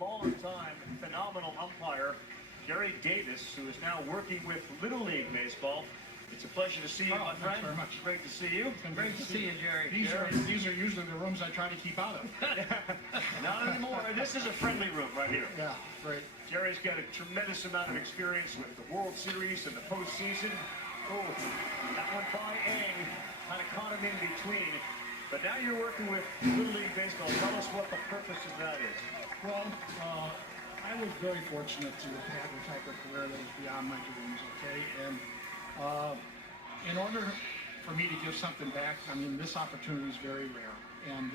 long-time phenomenal umpire, Gerry Davis, who is now working with Little League Baseball. It's a pleasure to see you, my friend. Thanks very much. Great to see you. Great to see you, Jerry. These are usually the rooms I try to keep out of. Not anymore. This is a friendly room right here. Yeah, great. Jerry's got a tremendous amount of experience with the World Series and the postseason. Oh, that one by Eng kind of caught him in between. But now you're working with Little League Baseball. Tell us what the purpose of that is. Well, I was very fortunate to have the type of career that is beyond my dreams, okay? And in order for me to give something back, I mean, this opportunity is very rare. And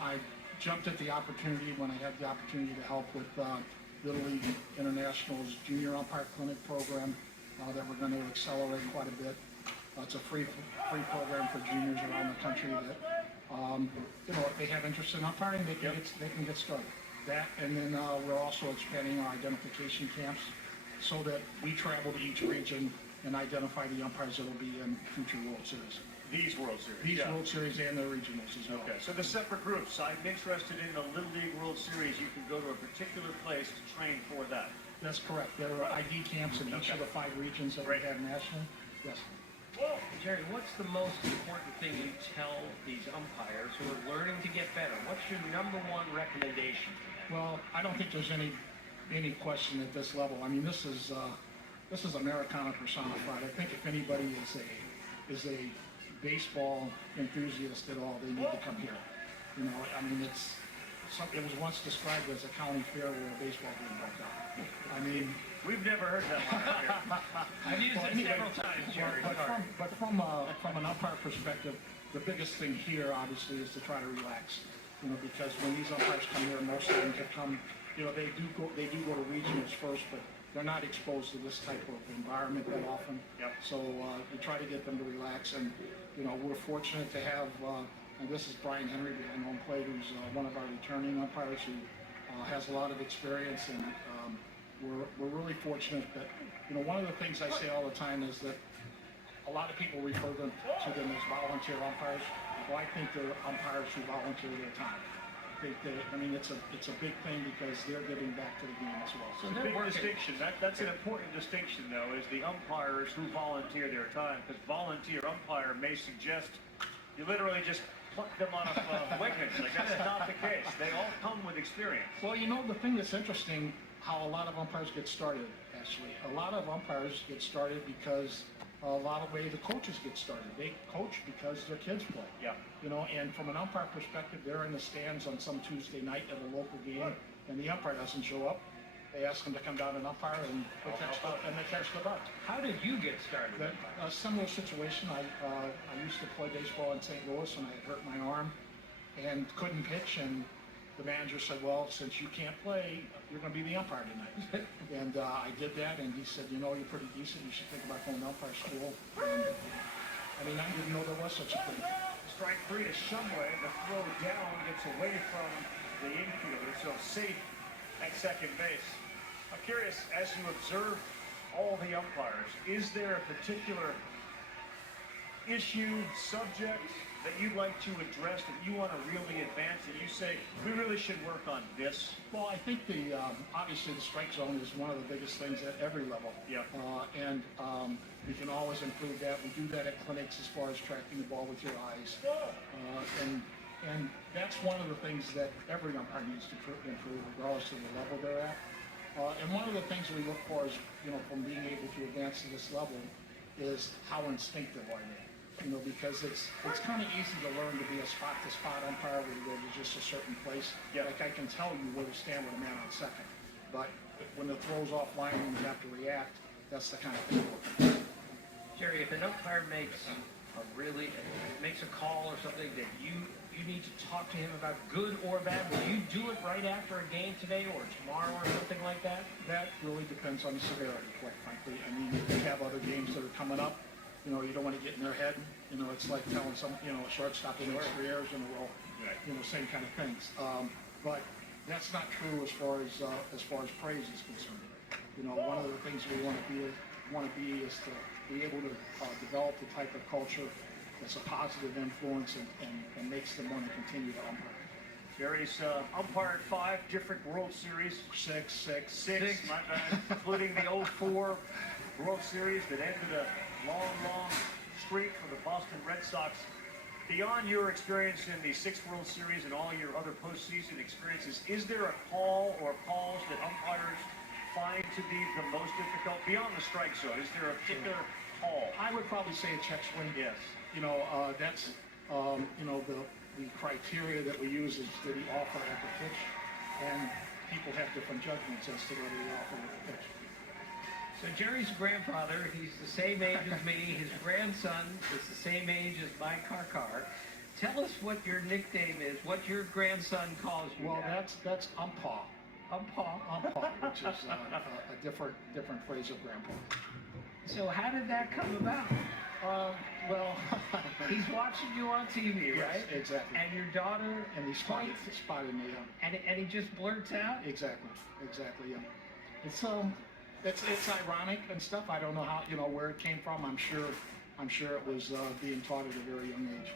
I jumped at the opportunity when I had the opportunity to help with Little League International's Junior Umpire Clinic program that we're going to accelerate quite a bit. It's a free program for juniors around the country that, if they have interest in umpiring, they can get started. That, and then we're also expanding our identification camps so that we travel to each region and identify the umpires that will be in future World Series. These World Series. These World Series and the regionals as well. Okay, so the separate groups. I'm interested in the Little League World Series. You can go to a particular place to train for that. That's correct. There are ID camps in each of the 5 regions that we have nationally. Yes. Well, Jerry, what's the most important thing you tell these umpires who are learning to get better? What's your #1 recommendation for them? Well, I don't think there's any question at this level. I mean, this is Americana personified. I think if anybody is a baseball enthusiast at all, they need to come here. You know, I mean, it was once described as a county fair where a baseball game broke out. I mean, we've never heard that one out here. I've used it several times, Jerry. But from an umpire perspective, the biggest thing here, obviously, is to try to relax. You know, because when these umpires come here, most of them have come. You know, they do go to regionals first, but they're not exposed to this type of environment that often. Yep. So we try to get them to relax, and you know, we're fortunate to have. And this is Brian Henry behind home plate, who's one of our returning umpires who has a lot of experience, and we're really fortunate that, you know, one of the things I say all the time is that a lot of people refer to them as volunteer umpires. Well, I think they're umpires who volunteer their time. I mean, it's a big thing because they're giving back to the game as well. So it's a big distinction. That's an important distinction, though, is the umpires who volunteer their time. Because volunteer umpire may suggest you literally just pluck them on a wingman. Like, that's not the case. They all come with experience. Well, you know, the thing that's interesting, how a lot of umpires get started, actually. A lot of umpires get started because a lot of way the coaches get started. They coach because their kids play. Yeah. You know, and from an umpire perspective, they're in the stands on some Tuesday night at a local game, and the umpire doesn't show up. They ask them to come down and umpire, and they catch the buck. How did you get started? A similar situation. I used to play baseball in St. Louis, and I had hurt my arm and couldn't pitch, and the manager said, well, since you can't play, you're going to be the umpire tonight. And I did that, and he said, you know, you're pretty decent. You should think about going to umpire school. And, I mean, I didn't know there was such a thing. Strike 3 to Shumway. The throw down gets away from the infielder, so safe at second base. I'm curious, as you observe all the umpires, is there a particular issue, subject that you'd like to address, that you want to really advance, that you say, we really should work on this? Well, I think obviously the strike zone is one of the biggest things at every level. Yeah. And we can always improve that. We do that at clinics as far as tracking the ball with your eyes. And that's one of the things that every umpire needs to improve, regardless of the level they're at. And one of the things we look for is, you know, from being able to advance to this level, is how instinctive are they? You know, because it's kind of easy to learn to be a spot-to-spot umpire where you go to just a certain place. Yeah. Like I can tell you where to stand with a man on second. But when the throw's offline and you have to react, that's the kind of thing we're looking for. Jerry, if an umpire makes a call or something that you need to talk to him about, good or bad, will you do it right after a game today or tomorrow or something like that? That really depends on the severity, quite frankly. I mean, if you have other games that are coming up, you know, you don't want to get in their head. You know, it's like telling a shortstop who makes 3 errors in a row. Right. You know, same kind of things. But that's not true as far as praise is concerned. You know, one of the things we want to be is to be able to develop the type of culture that's a positive influence and makes them want to continue to umpire. Jerry's umpired 5 different World Series. Six. My bad, including the '04 World Series that ended a long streak for the Boston Red Sox. Beyond your experience in the 6th World Series and all your other postseason experiences, is there a call or calls that umpires find to be the most difficult beyond the strike zone? Is there a particular call? I would probably say a check swing. Yes. You know, that's, you know, the criteria that we use is did he offer at the pitch? And people have different judgments as to whether he offered at the pitch. So Jerry's grandfather, he's the same age as me. His grandson is the same age as my car. Tell us what your nickname is, what your grandson calls you. Well, now. that's Umpire. Umpire. Which is a different phrase of grandpa. So how did that come about? Well, He's watching you on TV, yes, right? exactly. And your daughter And he spotted me. and he just blurts out. Exactly. Yeah. It's ironic and stuff. I don't know how, you know, where it came from. I'm sure it was being taught at a very young age.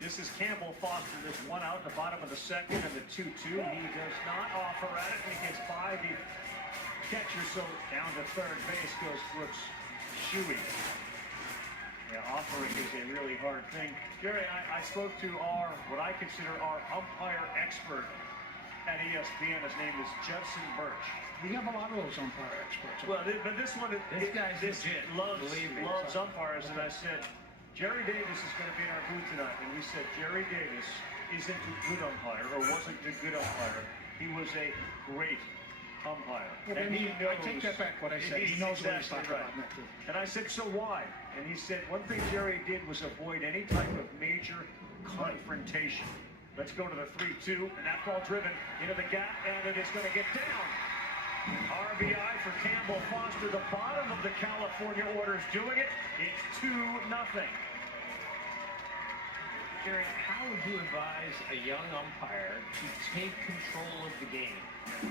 This is Campbell Foster. There's 1 out in the bottom of the 2nd and the 2-2. He does not offer at it. He gets by the catcher, so down to 3rd base goes Brooks Shuey. Yeah, offering is a really hard thing. Gerry, I spoke to what I consider our umpire expert at ESPN. His name is Judson Birch. We have a lot of those umpire experts. Well, but this one, This guy's legit, loves believe me. umpires, and I said, Gerry Davis is going to be in our booth tonight, and we said Gerry Davis isn't a good umpire, or wasn't a good umpire. He was a great umpire. Well, and he knows, I take that back what I said. He knows what he's talking about. And I said, so why? And he said, one thing Gerry did was avoid any type of major confrontation. Let's go to the 3-2, and that ball driven into the gap, and it is going to get down. RBI for Campbell Foster. The bottom of the California order is doing it. It's 2-0. Jerry, how would you advise a young umpire to take control of the game?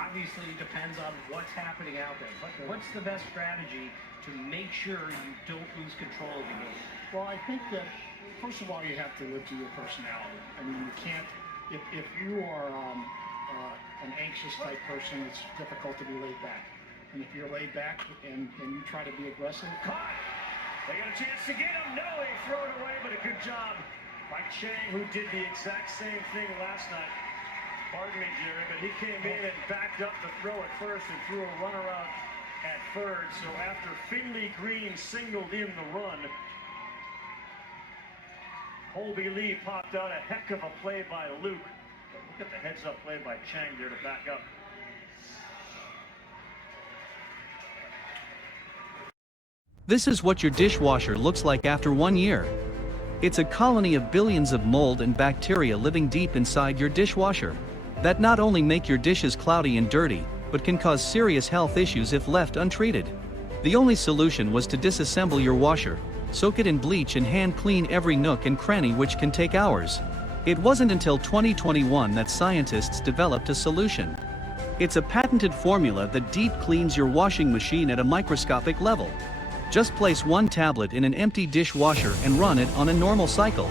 Obviously, it depends on what's happening out there. But what's the best strategy to make sure you don't lose control of the game? Well, I think that, first of all, you have to live to your personality. I mean, you can't, if you are an anxious type person, it's difficult to be laid back. And if you're laid back and you try to be aggressive, Caught! They got a chance to get him. No, he threw it away, but a good job by Chang, who did the exact same thing last night. Pardon me, Gerry, but he came in and backed up to throw at first and threw a runner out at 3rd. So after Finley Green singled in the run, Colby Lee popped out. A heck of a play by Luke. But look at the heads-up play by Chang there to back up. This is what your dishwasher looks like after 1 year. It's a colony of billions of mold and bacteria living deep inside your dishwasher that not only make your dishes cloudy and dirty, but can cause serious health issues if left untreated. The only solution was to disassemble your washer, soak it in bleach and hand clean every nook and cranny, which can take hours. It wasn't until 2021 that scientists developed a solution. It's a patented formula that deep cleans your washing machine at a microscopic level. Just place 1 tablet in an empty dishwasher and run it on a normal cycle.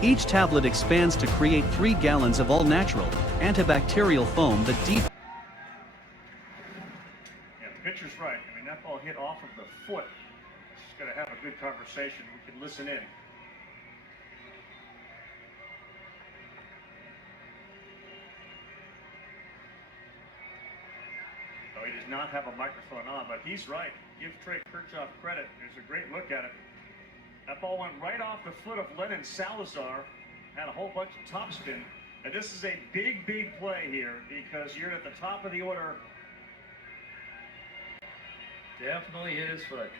Each tablet expands to create 3 gallons of all-natural, antibacterial foam that deep... Yeah, the pitcher's right. I mean, that ball hit off of the foot. Just got to have a good conversation. We can listen in. No, he does not have a microphone on, but he's right. Give Trey Kirchhoff credit. There's a great look at it. That ball went right off the foot of Lennon Salazar. Had a whole bunch of topspin. And this is a big play here because you're at the top of the order. Definitely hit his foot.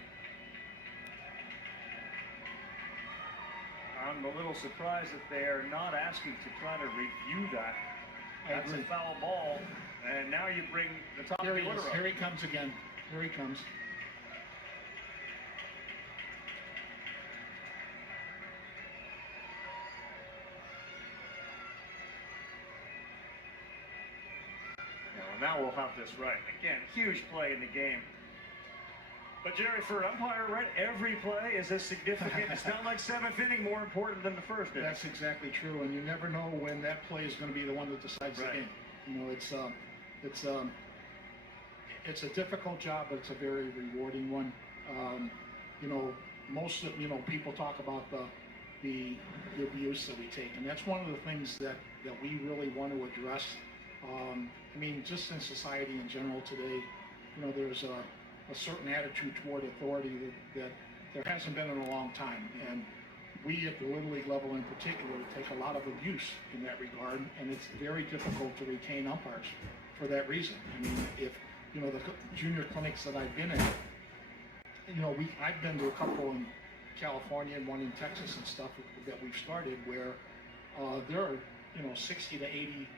I'm a little surprised that they are not asking to try to review that. That's a foul ball. And now you bring the top of the order up. Here he comes again. Here he comes. Now we'll have this right. Again, huge play in the game. But Jerry, for an umpire, right, every play is as significant. It's not like seventh inning more important than the first inning. That's exactly true, and you never know when that play is going to be the one that decides the game. You know, it's a difficult job, but it's a very rewarding one. You know, most of people talk about the abuse that we take, and that's one of the things that we really want to address. I mean, just in society in general today, you know, there's a certain attitude toward authority that there hasn't been in a long time, and we at the Little League level in particular take a lot of abuse in that regard, and it's very difficult to retain umpires for that reason. I mean, if you know the junior clinics that I've been in, you know, I've been to a couple in California and one in Texas and stuff that we've started where there are 60 to 80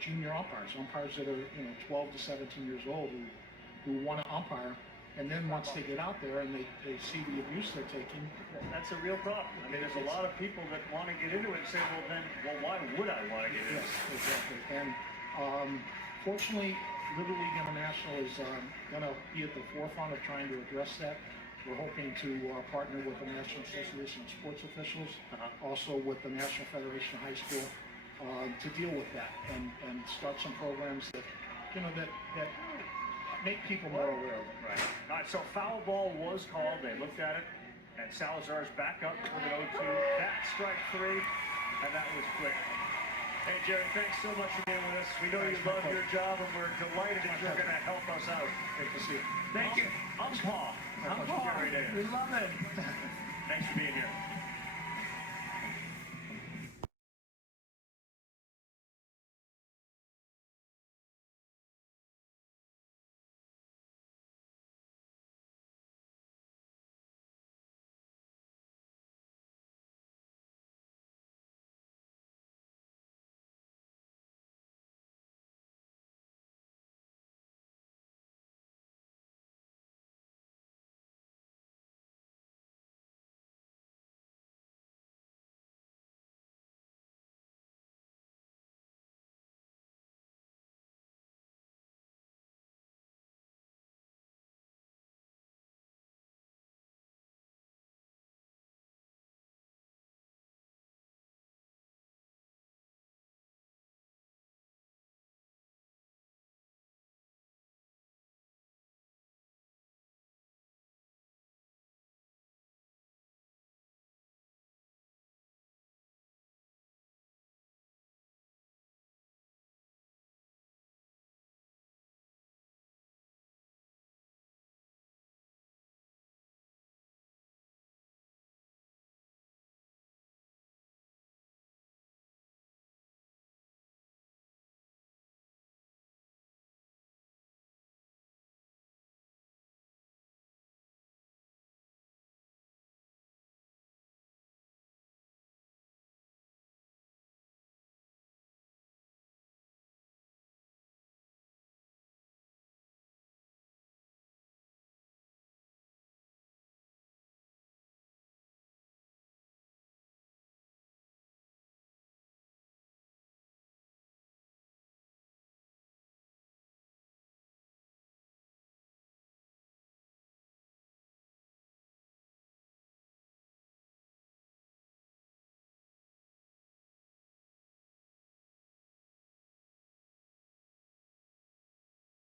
junior umpires that are 12 to 17 years old who want to umpire, and then once they get out there and they see the abuse they're taking, that's a real problem. I mean, there's a lot of people that want to get into it and say, well, why would I want to get into it? Yes, exactly. And fortunately, Little League International is going to be at the forefront of trying to address that. We're hoping to partner with the National Association of Sports Officials, also with the National Federation of High School, to deal with that and start some programs that that make people more aware of it. Right. All right, so foul ball was called. They looked at it, and Salazar's back up with an 0-2. That's strike three, and that was quick. Hey, Jerry, thanks so much for being with us. We know you love your job, and we're delighted that you're going to help us out. Good to see you. Thank you. Umpire. Umpire. Gerry Davis. We love it. Thanks for being here.